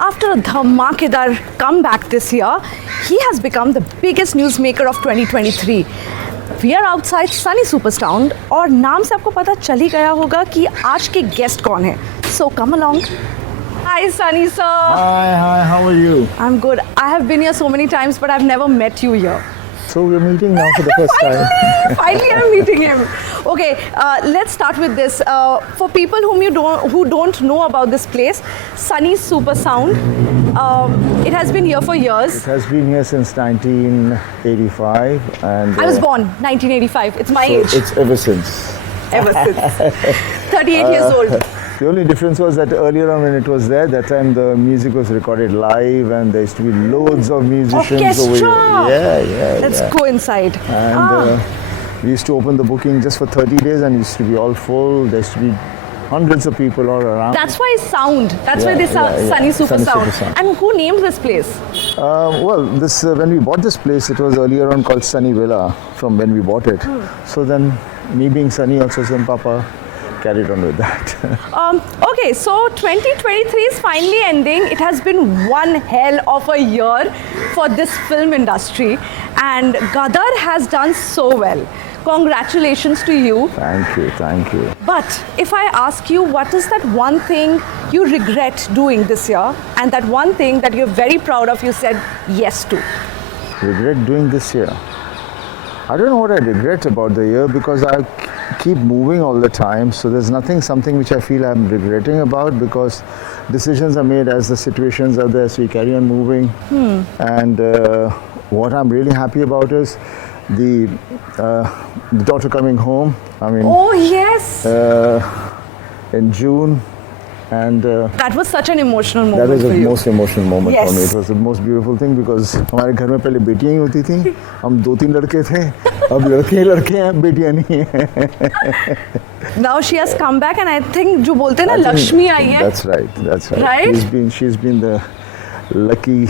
After a dhamakedar comeback this year, he has become the biggest newsmaker of 2023. We are outside Sunny Superstown और नाम से आपको पता चल ही गया होगा कि आज के गेस्ट कौन है. So come along. Hi Sunny sir. Hi, how are you? I'm good. I have been here so many times but I've never met you here. So we're meeting now for the first time. Finally I'm meeting him. Okay, let's start with this. For people who don't know about this place, Sunny Superstown, it has been here for years. It has been here since 1985 and... I was born 1985. It's my age. It's ever since. Ever since. 38 years old. The only difference was that earlier on when it was there, that time the music was recorded live and there used to be loads of musicians over here. Yeah. Let's go inside. And we used to open the booking just for 30 days and it used to be all full. There used to be hundreds of people all around. That's why it's sound. That's why they Sunny Superstown. And who named this place? Well, this when we bought this place, it was earlier on called Sunny Villa from when we bought it. So then, me being Sunny, also some Papa carried on with that. Okay, so 2023 is finally ending. It has been one hell of a year for this film industry, and Gadar has done so well. Congratulations to you. Thank you. But if I ask you, what is that one thing you regret doing this year, and that one thing that you're very proud of, you said yes to? Regret doing this year? I don't know what I regret about the year because I keep moving all the time, so there's something which I feel I'm regretting about, because decisions are made as the situations are there, so you carry on moving. And what I'm really happy about is the daughter coming home. I mean, oh yes, in June. And that was such an emotional moment. That was the most emotional moment for me. It was the most beautiful thing because हमारे घर में पहले बेटियां ही होती थी. हम 2-3 लड़के थे. अब लड़के हैं, बेटियां नहीं हैं. Now she has come back, and I think जो बोलते हैं ना लक्ष्मी आई है. That's right. Right? She's been the lucky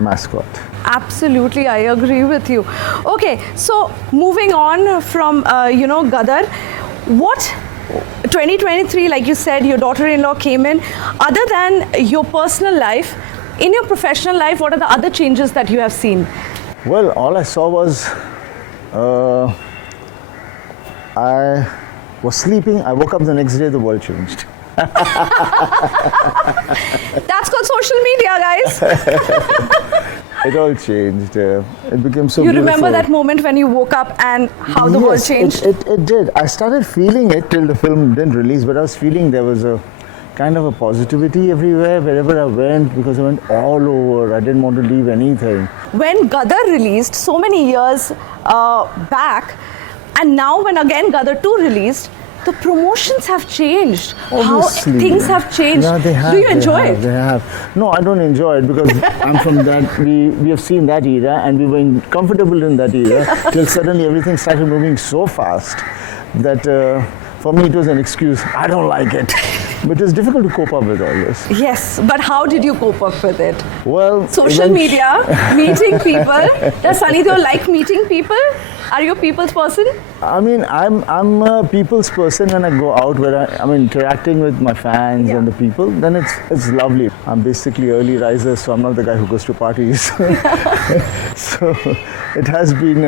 mascot. Absolutely, I agree with you. Okay, so moving on from Gadar, what 2023, like you said, your daughter-in-law came in. Other than your personal life, in your professional life, what are the other changes that you have seen? Well, all I saw was I was sleeping. I woke up the next day, the world changed. That's called social media, guys. It all changed. It became so You beautiful. remember that moment when you woke up and how the world changed? It did. I started feeling it till the film didn't release, but I was feeling there was a kind of a positivity everywhere, wherever I went, because I went all over. I didn't want to leave anything. When Gadar released so many years back, and now when again Gadar 2 released, the promotions have changed. Obviously. How things have changed. Yeah, they have. Do you enjoy it? They have. No, I don't enjoy it because I'm from that. We have seen that era and we were comfortable in that era till suddenly everything started moving so fast that for me it was an excuse. I don't like it. But it's difficult to cope up with all this. Yes, but how did you cope up with it? Well, social media, meeting people. Does Sunny Deol like meeting people? Are you a people's person? I mean, I'm a people's person when I go out, where I'm interacting with my fans and the people. Then it's lovely. I'm basically early riser, so I'm not the guy who goes to parties. So it has been.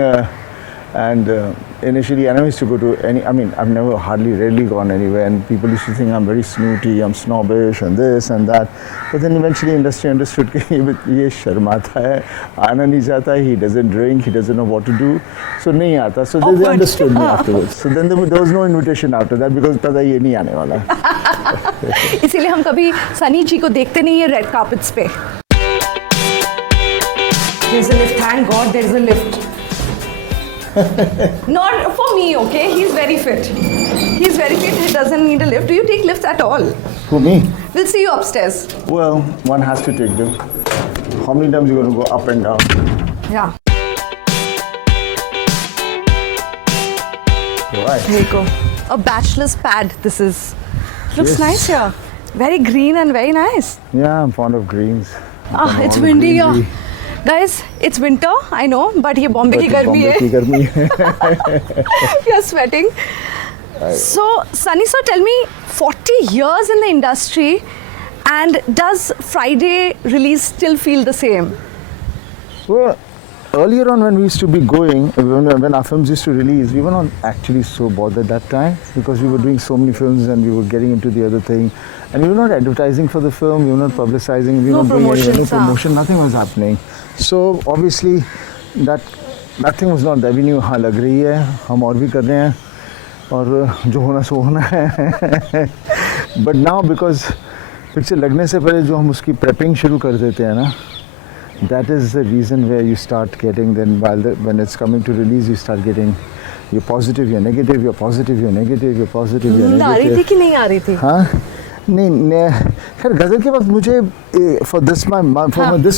Initially, I never used to go to any. I mean, I've never rarely gone anywhere, and people used to think I'm very snooty, I'm snobbish, and this and that. But then eventually, industry understood that ये शर्माता है, आना नहीं चाहता, he doesn't drink, he doesn't know what to do, so नहीं आता. So they understood me afterwards. So then there was no invitation after that because पता ये नहीं आने वाला. इसीलिए हम कभी सनी जी को देखते नहीं है रेड कार्पेट्स पे. There's a lift. Thank God, there's a lift. Not for me, okay? He's very fit. He doesn't need a lift. Do you take lifts at all? Who, me? We'll see you upstairs. Well, one has to take them. How many times are you going to go up and down? Yeah. Right. Here you go. A bachelor's pad, this is. Looks nice here. Very green and very nice. Yeah, I'm fond of greens. It's windy here. Guys, it's winter, I know, but ये Bombay की गर्मी है. We are sweating. So, Sunny sir, tell me, 40 years in the industry And does Friday release still feel the same? Well, earlier on when we used to be going, when our films used to release, we were not actually so bothered that time because we were doing so many films and we were getting into the other thing. And we were not advertising for the film, we were not publicizing, we were not doing any promotion, nothing was happening. So obviously that thing was not there. We knew हाँ लग रही है, हम और भी कर रहे हैं और जो होना सो होना है. But now because पिक्चर लगने से पहले जो हम उसकी prepping शुरू कर देते हैं ना, that is the reason where you start getting, then when it's coming to release, you start getting, you're positive, you're negative, you're positive, you're negative, you're positive, you're negative. आ रही थी कि नहीं आ रही थी? हाँ नहीं खैर गदर के वक्त मुझे for this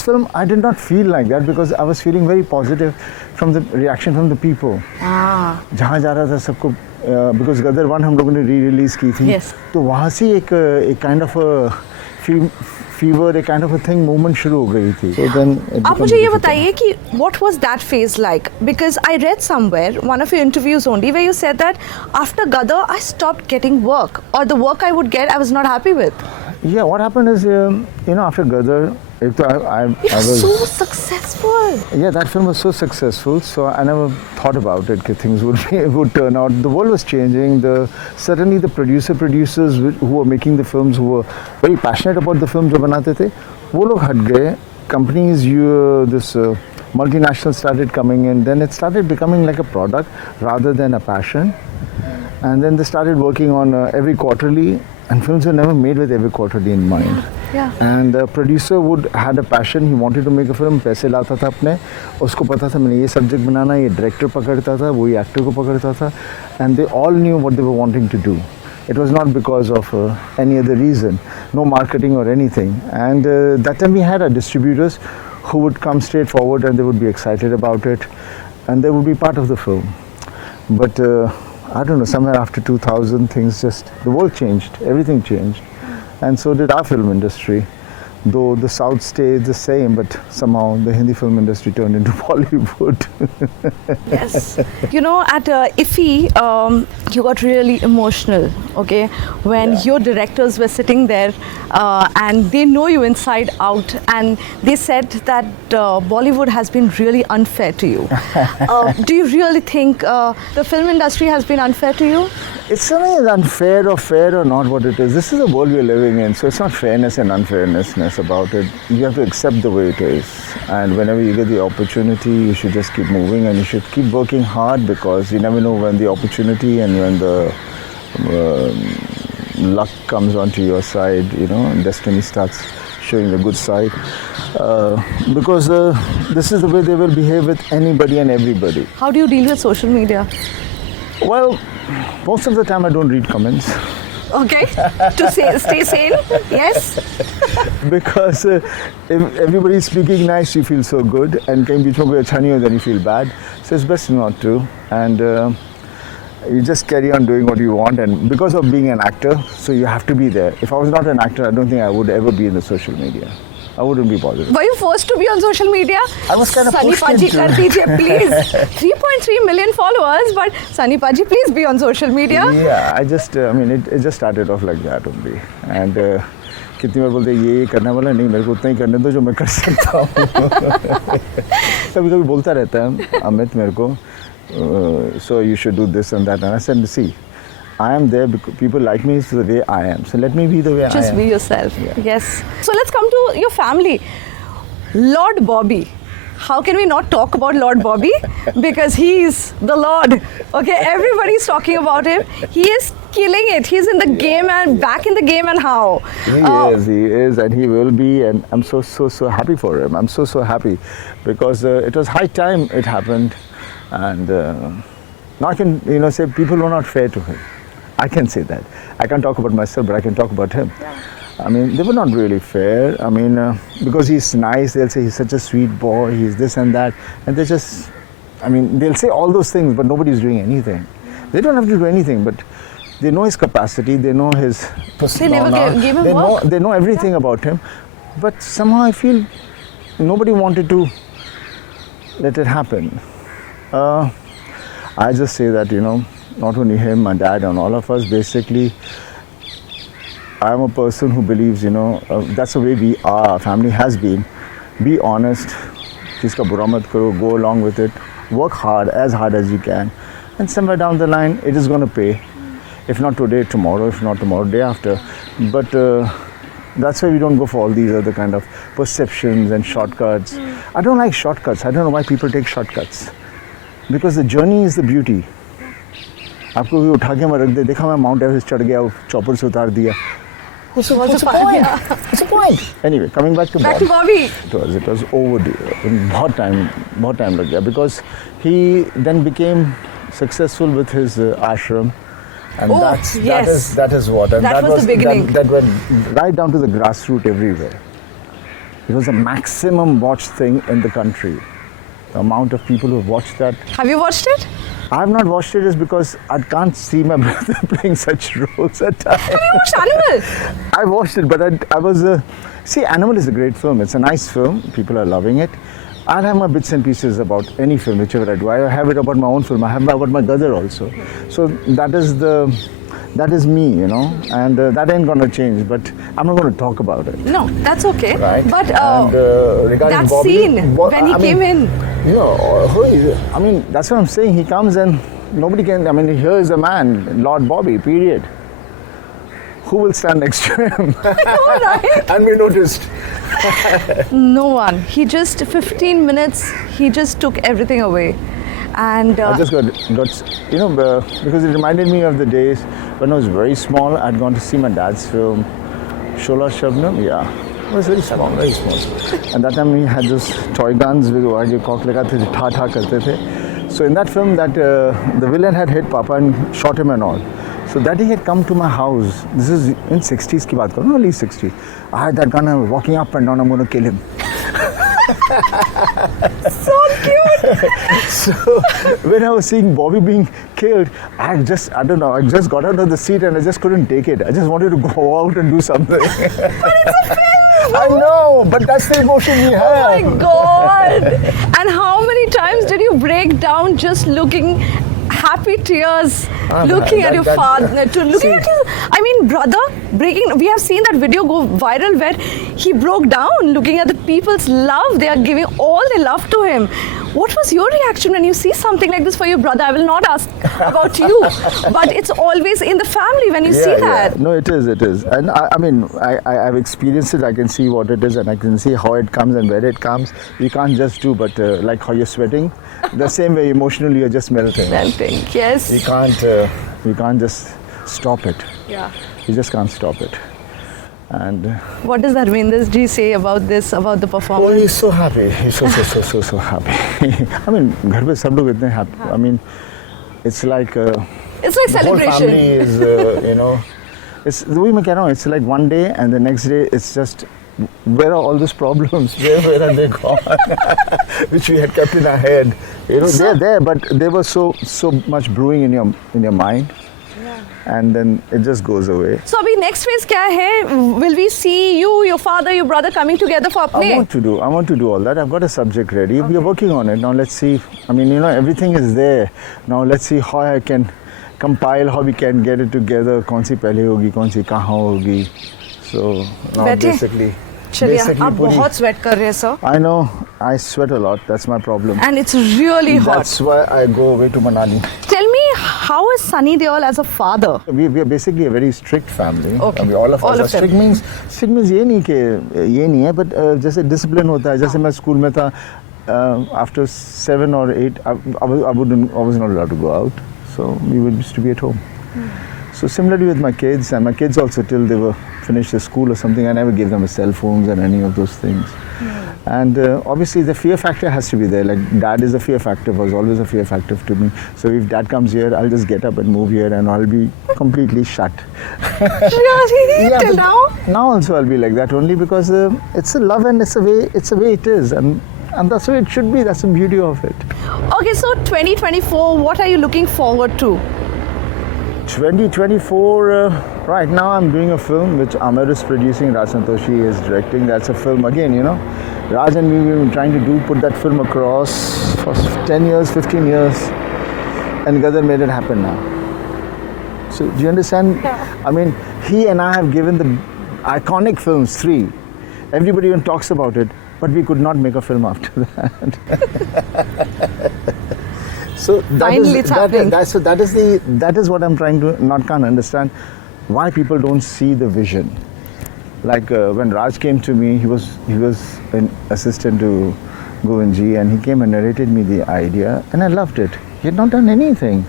film I did not feel like that because I was feeling very positive from the reaction from the people. जहाँ जा रहा था सबको because गदर 1 हम लोगों ने re-release की थी. Yes. तो वहाँ से एक kind of a fever, a kind of a thing movement शुरू हो गई थी. So then आप मुझे ये बताइए कि what was that phase like? Because I read somewhere, one of your interviews only, where you said that after Gadar, I stopped getting work, or the work I would get, I was not happy with. Yeah, what happened is, after Gadar, It was so successful. Yeah, that film was so successful, so I never thought about it that things would turn out. The world was changing. Certainly the producers who were making the films, who were very passionate about the films जो बनाते थे, वो लोग हट गए. Companies, multinationals started coming in. Then it started becoming like a product rather than a passion. And then they started working on every quarterly, and films were never made with every quarterly in mind. Yeah. And the producer had a passion. He wanted to make a film. पैसे लाता था अपने. उसको पता था मैंने ये subject बनाना, ये director पकड़ता था, वही actor को पकड़ता था. And they all knew what they were wanting to do. It was not because of any other reason, no marketing or anything. And that time we had our distributors who would come straight forward and they would be excited about it, and they would be part of the film. But I don't know, somewhere after 2000, the world changed, everything changed. And so did our film industry. Though the South stayed the same, but somehow the Hindi film industry turned into Bollywood. Yes. At IFI, you got really emotional, okay? When your directors were sitting there and they know you inside out, and they said that Bollywood has been really unfair to you. Do you really think the film industry has been unfair to you? It's something unfair or fair or not what it is. This is the world we're living in, so it's not fairness and unfairness about it. You have to accept the way it is, and whenever you get the opportunity, you should just keep moving and you should keep working hard, because you never know when the opportunity and when the luck comes onto your side, and destiny starts showing the good side, because this is the way they will behave with anybody and everybody. How do you deal with social media? Well, most of the time I don't read comments. Okay, to stay sane, yes. Because if everybody is speaking nice, you feel so good, and कहीं बीच में कोई अच्छा नहीं हो, then you feel bad. So it's best not to, and you just carry on doing what you want. And because of being an actor, so you have to be there. If I was not an actor, I don't think I would ever be in the social media. I wouldn't be bothered. Were you forced to be on social media? I was kind of Sunny pushed Paji, into kar dijiye, please. 3.3 million followers, but Sunny Paji, please be on social media. Yeah, it just started off like that only. And कितनी बार बोलते ये करने वाला नहीं, मेरे को उतना ही करने दो जो मैं कर सकता हूँ. कभी-कभी बोलता रहता है अमित मेरे को, so you should do this and that, and I said, see, I am there because people like me the way I am. So let me be the way I am. Just be yourself. Yeah. Yes. So let's come to your family. Lord Bobby. How can we not talk about Lord Bobby? Because he is the Lord. Okay, everybody's talking about him. He is killing it. He's in the game and back in the game, and how? He is, and he will be, and I'm so happy for him. I'm so happy because it was high time it happened, and now I can say people were not fair to him. I can say that. I can't talk about myself, but I can talk about him. Yeah. I mean, they were not really fair. I mean, because he's nice, they'll say he's such a sweet boy, he's this and that. And they just, they'll say all those things, but nobody's doing anything. They don't have to do anything, but they know his capacity, they know his persona. They never gave him work. They know everything about him. But somehow I feel nobody wanted to let it happen. I just say that, not only him, my dad, and all of us, basically, I'm a person who believes, that's the way we are. Our family has been. Be honest. Jiska bura mat karo, go along with it. Work hard as you can. And somewhere down the line, it is going to pay. If not today, tomorrow. If not tomorrow, day after. But that's why we don't go for all these other kind of perceptions and shortcuts. I don't like shortcuts. I don't know why people take shortcuts. Because the journey is the beauty. आपको भी उठा के मैं रख दे, देखा मैं mount Everest चढ़ गया, चॉपर से उतार दिया. What's the point? What's the point? Anyway, coming back to Bobby. It was overdue. बहुत time लग गया, because he then became successful with his ashram. And that is what. And that was the beginning. That went right down to the grassroots everywhere. It was the maximum watched thing in the country. The amount of people who watched that. Have you watched it? I have not watched it, is because I can't see my brother playing such roles at times. Have you watched Animal? I watched it, but I was... see, Animal is a great film. It's a nice film. People are loving it. I have my bits and pieces about any film, whichever I do. I have it about my own film. I have about my Gadar also. So that is me, and that ain't going to change. But I'm not going to talk about it. No, that's okay. Right. But regarding that Bobby, scene when he came in. That's what I'm saying. He comes and nobody can. Here is a man, Lord Bobby. Period. Who will stand next to him? Right. And we noticed. No one. He just 15 minutes. He just took everything away, and I just got because it reminded me of the days when I was very small. I'd gone to see my dad's film, Shola Shabnam. Yeah, it was very small, and that time we had those toy guns with जो cock लगाते थे, ठा करते थे. So in that film, that the villain had hit Papa and shot him and all. So that he had come to my house. This is in 60s की बात करो, early 60s. I had that gun. I was walking up and down. I'm going to kill him. So cute. So when I was seeing Bobby being killed, I just got out of the seat and I just couldn't take it. I just wanted to go out and do something. But it's a film. I know, but that's the emotion we have. Oh my God. And how many times did you break down just looking happy tears, looking at your father, looking at his, brother breaking. We have seen that video go viral where he broke down looking at the people's love. They are giving all their love to him. What was your reaction when you see something like this for your brother? I will not ask about you, but it's always in the family when you see that. No, it is. And I've experienced it. I can see what it is and I can see how it comes and where it comes. You can't just do, but like how you're sweating, the same way emotionally you're just melting. Melting, yes. You can't just stop it. Yeah. You just can't stop it. And what does Dharmender ji say about this, about the performance? Oh, he's so happy. He's so happy. घर पे सब लोग इतने happy. It's like celebration. The whole family is, it's the way मैं कह रहा हूँ. It's like one day and the next day it's just, where are all these problems? Where are they gone? Which we had kept in our head. They're there, but they were so much brewing in your mind. And then it just goes away. So abhi next phase kya hai? Will we see you, your father, your brother coming together for apne? I want to do all that. I've got a subject ready. Okay. We are working on it. Now let's see. Everything is there. Now let's see how I can compile, how we can get it together. Kaun si pehle hogi, kaun si kahan hogi. So now basically चलिए आप बहुत sweat कर रहे हैं sir. I know, I sweat a lot. That's my problem. And it's really hot. That's why I go away to Manali. Tell me, how is Sunny Deol as a father? We are basically a very strict family. Okay. All of us are strict. Strict means ये नहीं है, but जैसे discipline होता है. जैसे मैं school में था, after 7 or 8, I was not allowed to go out. So we used to be at home. So similarly with my kids, and my kids also till they were finished their school or something, I never gave them a cell phones and any of those things. And obviously the fear factor has to be there. Like dad is a fear factor, was always a fear factor to me. So if dad comes here, I'll just get up and move here and I'll be completely shut. Really? Yeah, till now? Now also I'll be like that only because it's a love and it's a way it is. And that's the way it should be. That's the beauty of it. Okay, so 2024, what are you looking forward to? 2024, right now I'm doing a film which Amir is producing, Raj Santoshi is directing. That's a film again, Raj and me, we've been trying to put that film across for 10 years, 15 years, and Gadar made it happen now. So do you understand? Yeah. he and I have given the iconic films 3. Everybody even talks about it, but we could not make a film after that. So Finally it's happening. that is what I'm trying to can't understand, why people don't see the vision. Like when Raj came to me, he was an assistant to Govindji, and he came and narrated me the idea, and I loved it. He had not done anything,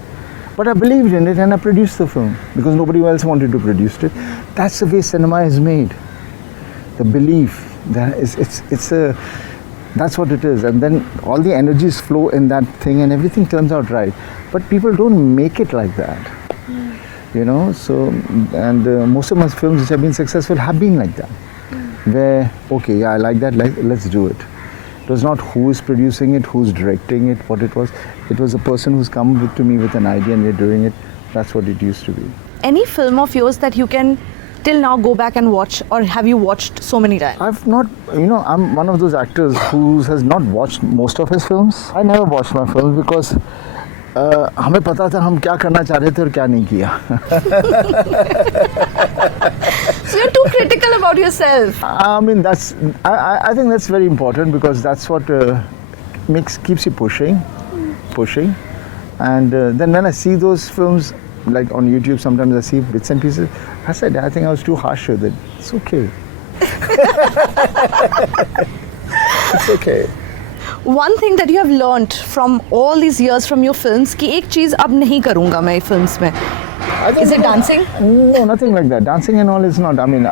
but I believed in it, and I produced the film because nobody else wanted to produce it. That's the way cinema is made. The belief that that's what it is, and then all the energies flow in that thing, and everything turns out right. But people don't make it like that. You know, so, and most of my films which have been successful have been like that, where, okay, yeah, I like that, let's do it. It was not who is producing it, who's directing it, what it was. It was a person who's come to me with an idea and we're doing it. That's what it used to be. Any film of yours that you can till now go back and watch, or have you watched so many times? I've not, I'm one of those actors who has not watched most of his films. I never watched my films because हमें पता था हम क्या करना चाह रहे थे और क्या नहीं किया. So you're too critical about yourself. I mean, I think that's very important, because that's what keeps you pushing, and then when I see those films, like on YouTube, sometimes I see bits and pieces. I said, I think I was too harsh with it. It's okay. It's okay. One thing that you have learnt from all these years from your films, कि एक चीज़ अब नहीं करूँगा मैं films में. Is it dancing? No, nothing like that. Dancing and all is not. I'm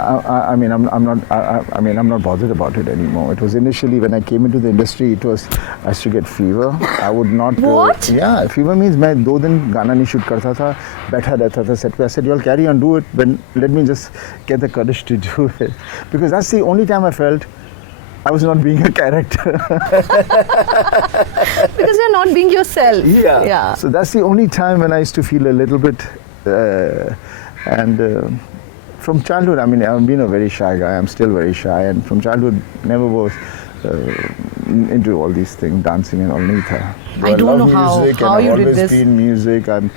not bothered about it anymore. It was initially when I came into the industry, I used to get fever. I would not. What? Yeah, fever means मैं 2 दिन गाना नहीं shoot करता था, बैठा रहता था set पे. I said, you all carry on, do it. Let me just get the courage to do it, because that's the only time I felt I was not being a character. Because you're not being yourself. Yeah. So that's the only time when I used to feel a little bit. From childhood, I mean, I've been a very shy guy. I'm still very shy, and from childhood, never was into all these things, dancing and all. I don't know how you did this. I've always been music. I've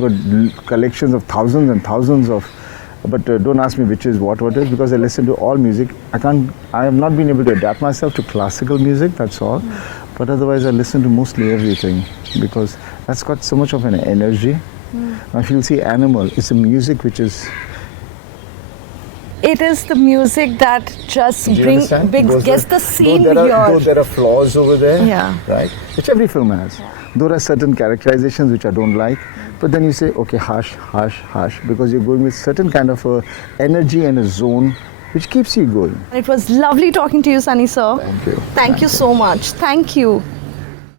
got collections of thousands and thousands of. But don't ask me which is what is, because I listen to all music. I have not been able to adapt myself to classical music, that's all. But otherwise I listen to mostly everything, because that's got so much of an energy. Now if you'll see Animal, it's a music which is... It is the music that just gets the scene here. Though there are flaws over there, yeah, right? Which every film has. Yeah. There are certain characterizations which I don't like, but then you say, okay, hush, because you're going with certain kind of a energy and a zone which keeps you going. It was lovely talking to you, Sunny sir. Thank you. Thank you so much. Thank you.